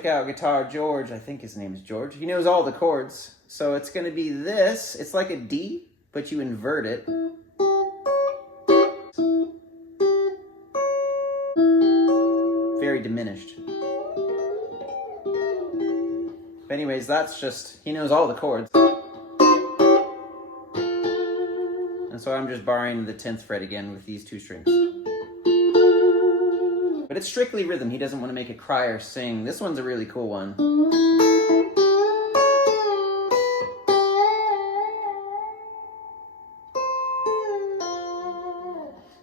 check out Guitar George. I think his name is George. He knows all the chords. So it's going to be this. It's like a D, but you invert it. Very diminished. But anyways, that's just, he knows all the chords. And so I'm just borrowing the 10th fret again with these 2 strings. But it's strictly rhythm. He doesn't want to make it cry or sing. This one's a really cool one.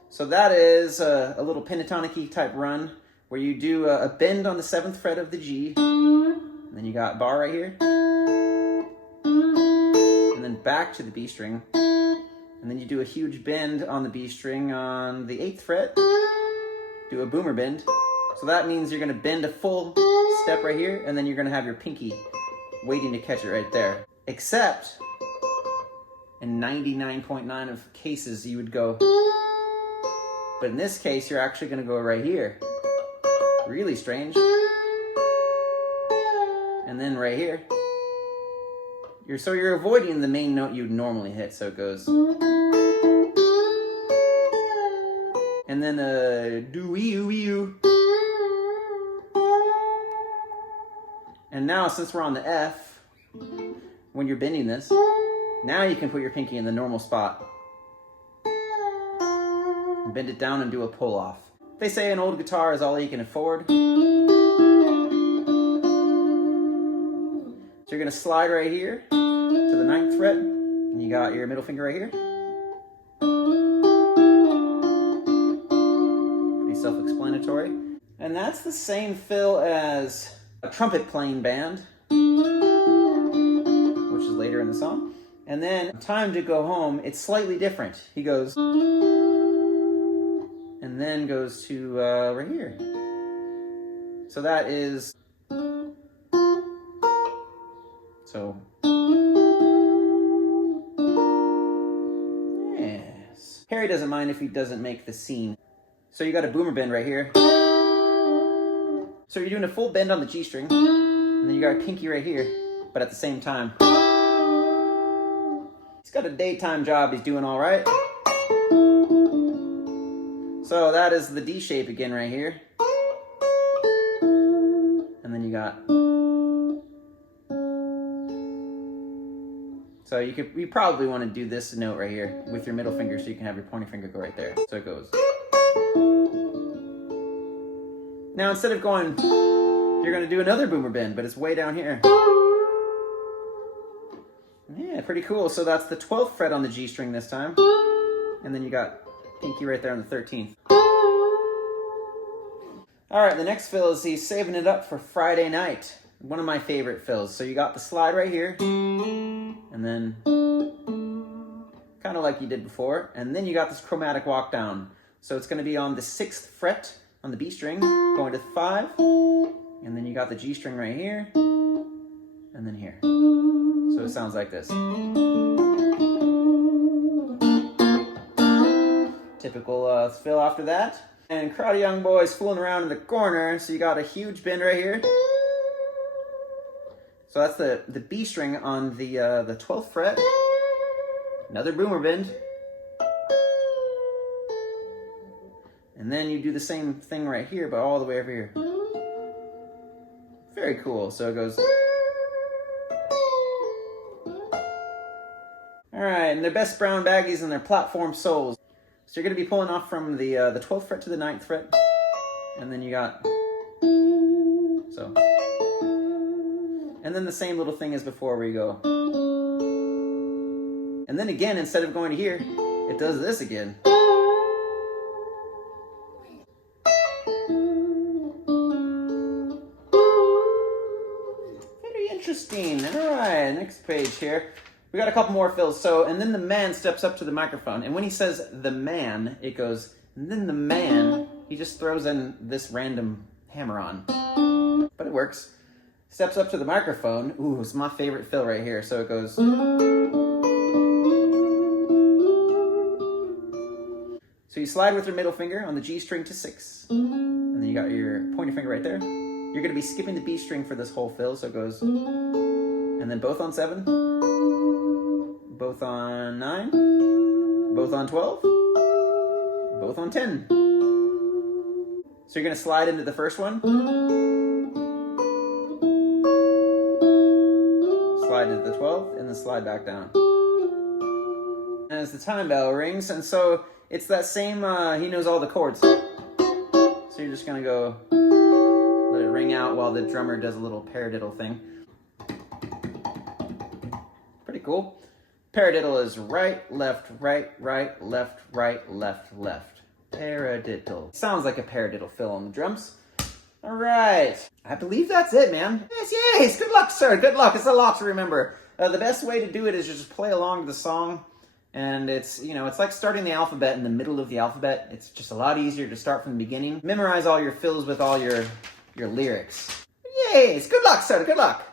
So that is a little pentatonic-y type run where you do a bend on the 7th fret of the G. And then you got bar right here. And then back to the B string. And then you do a huge bend on the B string on the 8th fret. Do a boomer bend. So that means you're going to bend a full step right here, and then you're going to have your pinky waiting to catch it right there. Except, in 99.9% of cases, you would go, but in this case, you're actually going to go right here. Really strange. And then right here. So you're avoiding the main note you'd normally hit, so it goes. And then do-wee-oo-wee-oo. And now, since we're on the F, when you're bending this, now you can put your pinky in the normal spot. And bend it down and do a pull-off. They say an old guitar is all you can afford. So you're going to slide right here to the 9th fret, and you got your middle finger right here. Self-explanatory. And that's the same fill as a trumpet playing band, which is later in the song. And then Time to Go Home, it's slightly different. He goes, and then goes to right here. So that is, so, yes. Harry doesn't mind if he doesn't make the scene. So you got a boomer bend right here. So you're doing a full bend on the G string, and then you got a pinky right here, but at the same time. He's got a daytime job, he's doing all right. So that is the D shape again right here. And then you got. So you probably want to do this note right here with your middle finger so you can have your pointer finger go right there. So it goes. Now instead of going, you're going to do another boomer bend, but it's way down here. Yeah, pretty cool. So that's the 12th fret on the G string this time. And then you got pinky right there on the 13th. All right, the next fill is he's saving it up for Friday night. One of my favorite fills. So you got the slide right here. And then kind of like you did before. And then you got this chromatic walk down. So it's going to be on the 6th fret on the B string, going to 5, and then you got the G string right here, and then here. So it sounds like this. Typical fill after that. And crowdy young boys fooling around in the corner, so you got a huge bend right here. So that's the B string on the 12th fret. Another boomer bend. And then you do the same thing right here, but all the way over here. Very cool. So it goes. All right, and their best brown baggies and their platform soles. So you're going to be pulling off from the 12th fret to the 9th fret. And then you got. So. And then the same little thing as before where you go. And then again, instead of going to here, it does this again. Interesting. All right, next page here. We got a couple more fills. So, and then the man steps up to the microphone. And when he says the man, it goes, and then the man, he just throws in this random hammer on. But it works. Steps up to the microphone. Ooh, it's my favorite fill right here. So it goes. So you slide with your middle finger on the G string to 6. And then you got your pointer finger right there. You're going to be skipping the B string for this whole fill, so it goes, and then both on 7, both on 9, both on 12, both on 10. So you're going to slide into the first one, slide into the 12th, and then slide back down. As the time bell rings, and so it's that same, he knows all the chords. So you're just going to go, let it ring out while the drummer does a little paradiddle thing. Pretty cool. Paradiddle is right, left, left, left. Paradiddle. Sounds like a paradiddle fill on the drums. All right. I believe that's it, man. Yes. Good luck, sir. Good luck. It's a lot to remember. The best way to do it is just play along to the song. And it's, you know, it's like starting the alphabet in the middle of the alphabet. It's just a lot easier to start from the beginning. Memorize all your fills with all your lyrics. Yes. Good luck, sir. Good luck.